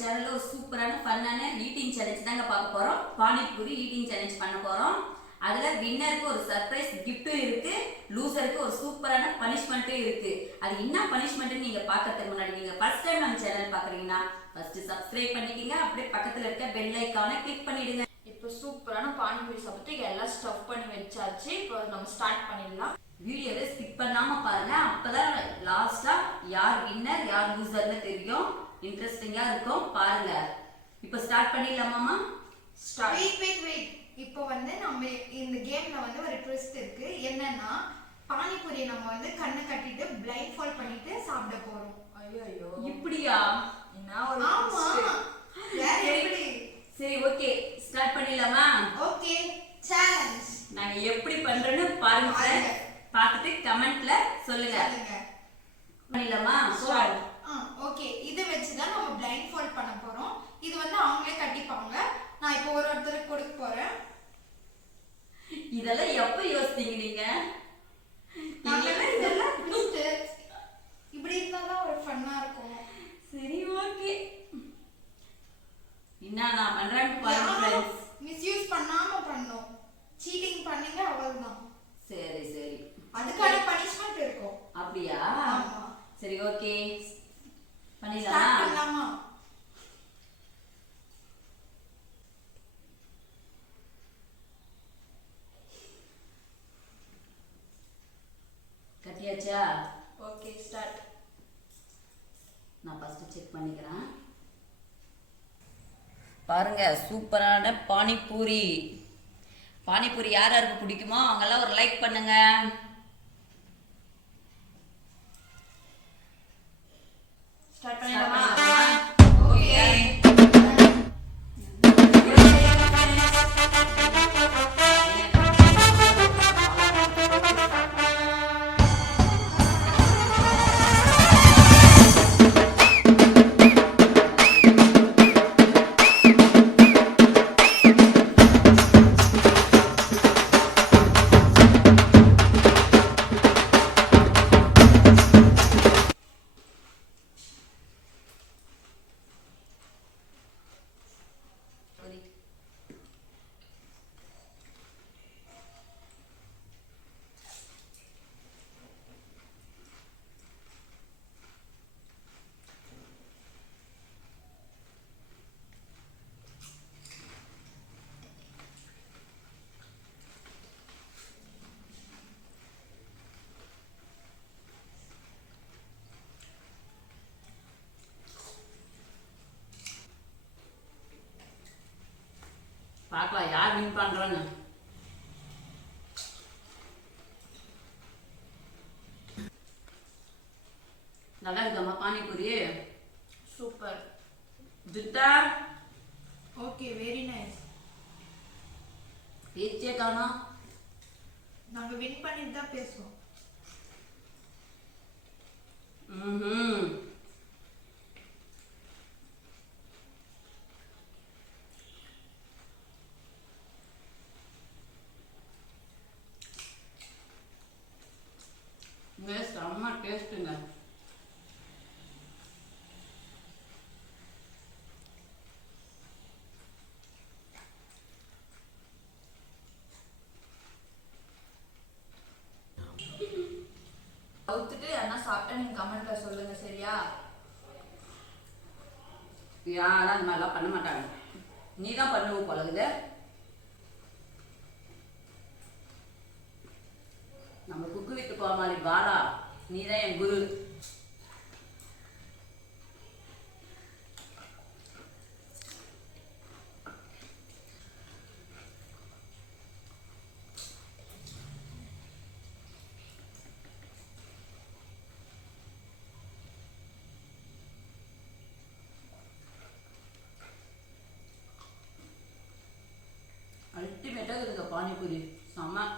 சேனல்ல ஒரு சூப்பரான ஃபன்னான ஈட்டிங் சேலஞ்ச் தாங்க பார்க்க போறோம். பானிபூரி ஈட்டிங் சேலஞ்ச் பண்ண போறோம். அதுல வின்னருக்கு ஒரு சர்ப்ரைஸ் கிஃப்ட்டும் இருக்கு, லூசருக்கு ஒரு சூப்பரான பனிஷ்மெண்ட்டும் இருக்கு. அது என்ன பனிஷ்மெண்ட்னு நீங்க பார்க்கிறதுக்கு முன்னாடி நீங்க ஃபர்ஸ்ட் டைம் நம்ம சேனல் பார்க்கறீங்கன்னா ஃபர்ஸ்ட் சப்ஸ்கிரைப் பண்ணிக்கங்க. அப்படியே பக்கத்துல இருக்க பெல் ஐகானை கிளிக் பண்ணிடுங்க. இப்போ சூப்பரான பானிபூரி சாப்பிட்டு எல்லாம் ஸ்டஃப் பண்ணி வச்சாச்சு. இப்போ நம்ம ஸ்டார்ட் பண்ணிடலாம். வீடியோவை ஸ்கிப் பண்ணாம பாருங்க, அப்பதான் லாஸ்டா யார் வின்னர் யார் லூசர்னு தெரியும். இன்ட்ரெஸ்டிங்கா இருக்கும், பாருங்க. இப்போ ஸ்டார்ட் பண்ணிடலாமாமா? ஸ்டார்ட். வெயிட். இப்போ நம்ம இந்த கேம்ல ஒரு ட்விஸ்ட் இருக்கு. என்னன்னா பானிபூரி நம்ம கண்ணை கட்டிட்டு பிளைண்ட் ஃபால் பண்ணிட்டு சாப்பிட போறோம். ஐயோ இப்படியா? என்ன ஒரு ஆமா, வேற எப்படி? சரி, ஓகே, ஸ்டார்ட் பண்ணிடலாமா? Okay, challenge. நாங்க எப்படி பண்றோம்னு பாருங்க, பார்த்துட்டு கமெண்ட்ல சொல்லுங்க. பண்ணிடலாமா? ஓகே, இது வச்சு தான் நம்ம பிளைண்ட் ஃபால் பண்ண போறோம். இது அவங்களே கட்டிப்பாங்க. நான் இப்போ ஒருத்தருக்கு கொடுக்க போறேன். இதெல்லாம் எப்ப யோசிச்சீங்க நீங்க? இதெல்லாம் ட்விஸ்ட். இப்படி இருந்தா தான் ஒரு ஃபன்னா இருக்கும். சரி, ஓகே. என்ன நான் பண்றேன்னு பாருங்க फ्रेंड्स. மிஸ்யூஸ் பண்ணாம பண்ணோம். சீட்டிங் பண்ணீங்க அவ்வளவுதான். சரி சரி, அதுக்கான பனிஷ்மென்ட் இருக்கும். அப்படியா? ஆமா. சரி, ஓகே, பண்ணிடலாமா? ஸ்டார்ட் பண்ணலாமா? கட்டியாச்சா? Okay, start. நான் ஃபர்ஸ்ட் செக் பண்ணிக்கிறேன். பாருங்க, சூப்பரான பானிபூரி. பானிபூரி யார் யாருக்கு பிடிக்குமோ அவங்கெல்லாம் ஒரு லைக் பண்ணுங்க. ஸ்டார்ட் பண்ணிடலாமா? ஓகே. பார்க்கலாம் யார் வின் பண்றான்னு. நல்லா இருக்கம்மா panipuri? Super. Jeddah okay, very nice. பேச்சே காணோம். நாங்க வின் பண்ணிட்டு தான் பேசுவோம். செம்ம டேஸ்ட்டுங்க. அவுத்துட்டு என்ன சாப்பிட்டா நீங்க கமெண்ட்ல சொல்லுங்க, சரியா? யாரும் அந்த மாதிரிலாம் பண்ண மாட்டாங்க. நீ தான் பண்ணுவ பழகுது. நம்ம குக்கு விட்டு போக மாதிரி பாடா, நீ தான் என் குரு. அல்டிமேட்டா இருக்கு பானிபூரி, செம்ம.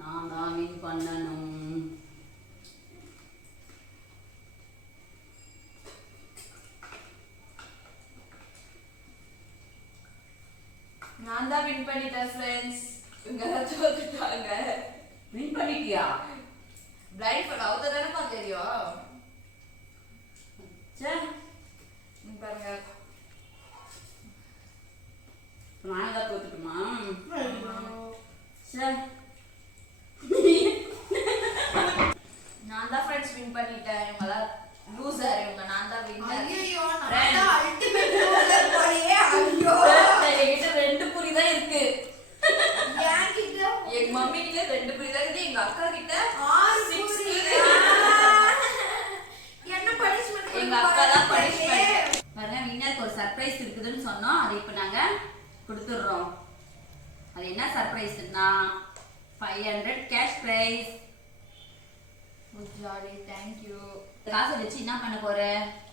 நான் தான் வின் பண்ணணும். நான் தான் வின் பண்ணிட்டேன் ஃப்ரெண்ட்ஸ். இவங்க எல்லாம் தோத்துட்டாங்க. வின் பண்ணிட்டியா? பிளைண்ட் ஃபோல்ட் அவுட் தானேப்பா தெரியும். சே இங்க பாருங்க. நான் தான் தோத்துட்டுமா? சே நான் தான் ஃப்ரெண்ட்ஸ் வின் பண்ணிட்டேன். இவங்கலாம் லூசர். இவங்க நான் தான் வின்னர். ஐயோ நான் தான் அல்டிமேட் லூசர் போறியே. ஐயோ என்கிட்ட 2 புரி தான் இருக்கு. என்கிட்ட எங்க மம்மி கிட்ட 2 புரி தான் இருக்கு. எங்க அக்கா கிட்ட 6 புரி. என்ன பனிஷ்மென்ட் எங்க அக்கா தான் பனிஷ்மென்ட். பாருங்க வின்னருக்கு ஒரு சர்ப்ரைஸ் இருக்குதுன்னு சொன்னோம். அதை இப்போ நாங்க கொடுத்துடுறோம். அது என்ன சர்ப்ரைஸ்னா 500 cash price. Jolly. Thank you. காசை வச்சு என்ன பண்ண போற?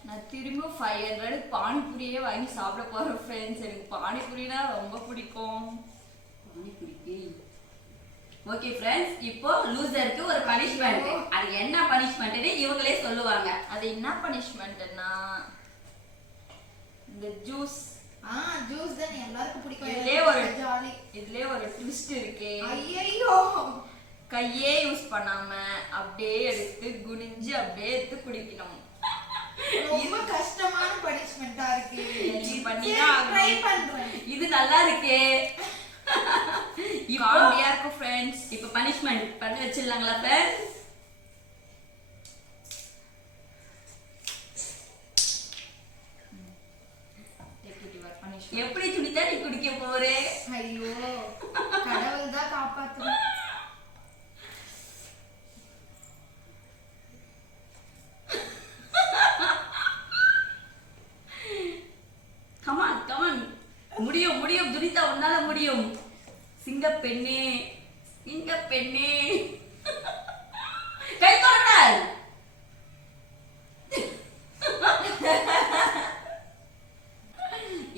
நான் திரும்ப 500 பானிபூரியே வாங்கி சாப்பிட போறேன் ஃப்ரெண்ட்ஸ். எனக்கு பானிபூரினா ரொம்ப பிடிக்கும். ஓகே ஃப்ரெண்ட்ஸ், இப்போ லூசருக்கு ஒரு பனிஷ்மென்ட். அது என்ன பனிஷ்மென்ட்னு இவங்களே சொல்லுவாங்க. அது என்ன பனிஷ்மென்ட்னா இந்த ஜூஸ். ஜூஸ் தான் எல்லாருக்கும் பிடிக்கும். இதுலயே ஒரு ஜாலி. இதுலயே ஒரு ட்விஸ்ட் இருக்கு. ஐயோ கையே யூஸ் பண்ணாம அப்படியே எடுத்து குனிஞ்சு அப்படியே எடுத்து குடிக்கணும். ரொம்ப கஷ்டமான பனிஷ்மென்ட்டா இருக்கு. நீ பண்ணிதான் ட்ரை பண்றேன். இது நல்லா இருக்கே. காமெடியா இருக்கு ஃப்ரெண்ட்ஸ். இப்போ பனிஷ்மென்ட் பண்ணி வச்சிடலாங்களா ஃப்ரெண்ட்ஸ்? எப்படி சுடிதா நீ குடிக்க போறே? ஐயோ கடவுள் தான் காப்பாத்தும். கமான் கமான், முடியும் முடியும் துனிதா, உன்னால முடியும். சிங்க பெண்ணே சிங்க பெண்ணே, கை தொடட்டால்.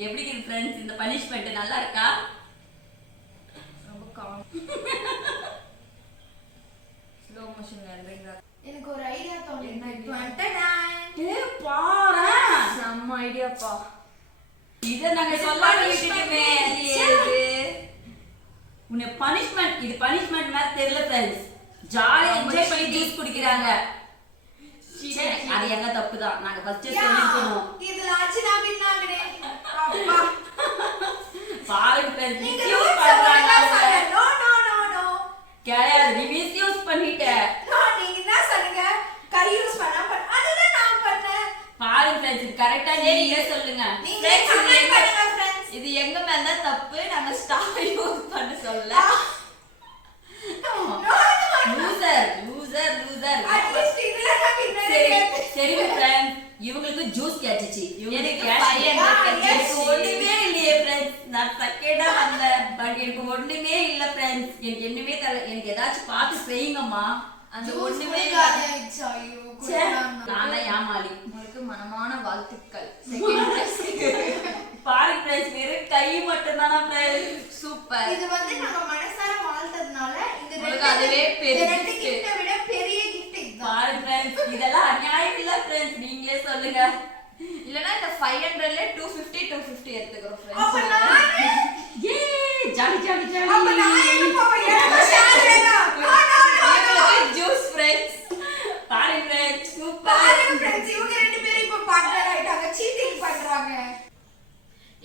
எப்படி இருக்கு ஃப்ரெண்ட்ஸ் இந்த பனிஷ்மென்ட்? நல்லா இருக்கா? ரொம்ப ஸ்லோ மோஷன்ல எழுதுங்க. எனக்கு ஒரு ஐடியா தோணுது. என்ன idea? பாரு, செம்ம ஐடியாப்பா. இத நாங்க சொல்ல விட்டுட்டோமே. உன்னை பனிஷ்மென்ட், இது பனிஷ்மென்ட் மாதிரி தெரியல ஃப்ரெண்ட்ஸ். ஜாலியா என்ஜாய் பண்ணி ஜூஸ் குடிக்கறாங்க. அது எங்க தப்பு தான். நாங்க ஃபர்ஸ்ட் சொல்லிருக்கோம். இதுல ஆச்சு நான் வின் ஆகுறேன். அப்பா பாருங்க ஃப்ரெண்ட்ஸ், நீங்க மிஸ்யூஸ் ரூல்ஸ் பண்றாங்க. நோ நோ நோ நோ கிடையாது, நீ மிஸ்யூஸ் பண்ணிட்ட. நோ. நீங்க என்ன சொன்னீங்க? கை யூஸ் பண்ணாம அதுதான் நான் பண்ணேன். பாருங்க ஃப்ரெண்ட்ஸ், இது கரெக்ட்டா நீங்களே சொல்லுங்க. நீங்க Friends, கமெண்ட் பண்ணுங்க फ्रेंड्स. இது எங்க மேல தான் தப்பு. நாங்க ஸ்டார் யூஸ் பண்ண சொல்ல. Loser loser loser. அட்லீஸ்ட் இதுல நான் வின்னர் சரி கேட்டேன். சரி ஃப்ரெண்ட்ஸ், இவங்களுக்கு ஜூஸ் கிடைச்சிச்சு. இவங்களுக்கு எனக்கு கேஷ் 500 எனக்கு ஒண்ணுமே இல்லையே ஃப்ரெண்ட்ஸ். நான் செகண்டா வந்தேன். பட் எனக்கு ஒண்ணுமே இல்ல ஃப்ரெண்ட்ஸ். எனக்கு என்னமே தெரியல. எனக்கு ஏதாச்சும் பார்த்து செய்யுங்கம்மா. அந்த ஜூஸ் ஒண்ணுமே குடிக்காதே. ஐயோ நான் தான் ஏமாளி. உங்களுக்கு மனமான வாழ்த்துக்கள். Second prize. பாருங்க ஃப்ரெண்ட்ஸ், வெறும் கை மட்டும் தானா ஃப்ரெண்ட்ஸ். சூப்பர். இது வந்து நம்ம மனசார வாழ்த்ததுனால இந்த உங்களுக்கு அதுவே பெரிய ரெண்டு gift. கிஃப்ட்டை விட பெரிய கிஃப்ட் இதுதான். பாருங்க ஃப்ரெண்ட்ஸ், இதெல்லாம் அநியாயம் இல்ல ஃப்ரெண்ட்ஸ். நீங்களே சொல்லுங்க. இல்லனா இந்த 500ல 250 250 எடுத்துக்கறோம் அப்ப फ्रेंड्ஸ். நான் ஏ ஜாலி ஜாலி அப்ப நான் ஜாலி. எங்க போவேன்? எனக்கு ஷேர் வேணும். நோ நோ நோ உங்களுக்கு ஜூஸ் फ्रेंड्स. பாருங்க ஃப்ரெண்ட்ஸ், சூப்பர். பாருங்க फ्रेंड्स, இவங்க ரெண்டு பேரும் இப்ப பார்ட்னர் ஆயிட்டாங்க. சீட்டிங் பண்றாங்க.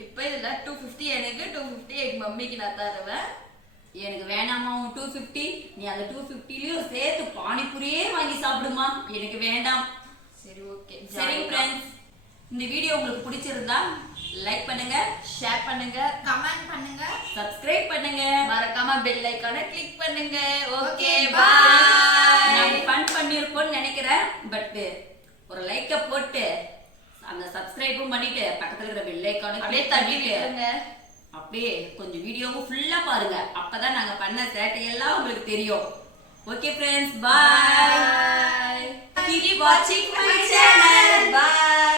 இப்போ இதுல 250 எனக்கு 250 எங்க மம்மிக்கு நான் தருவேன். எனக்கு வேணாமா உன் 250. நீ அந்த 250லயும் சேர்த்து பானிபூரியே வாங்கி சாப்பிடுமா. எனக்கு வேண்டாம். சரி ஓகே. சரி ஃப்ரெண்ட்ஸ், இந்த வீடியோ உங்களுக்கு பிடிச்சிருந்தா லைக் பண்ணுங்க, ஷேர் பண்ணுங்க, கமெண்ட் பண்ணுங்க, சப்ஸ்கிரைப் பண்ணுங்க, மறக்காம பெல் ஐகானை கிளிக் பண்ணுங்க. Okay Okay, bye. நான் ஃபன் பண்ணிருப்போம்னு நினைக்கிறேன். பட் ஒரு லைக்க போட்டு அந்த சப்ஸ்கிரைபும் பண்ணிட்டு பக்கத்துல இருக்கிற பெல் ஐகானை அப்படியே அப்படியே தட்டி தட்டிட்டு விட்டுருங்க. அப்படியே கொஞ்சம் வீடியோவும் ஃபுல்லா பாருங்க. அப்பதான் நாங்க பண்ண சேட்டையெல்லாம் உங்களுக்கு தெரியும். Okay friends, bye. Bye. Keep watching my channel. Bye.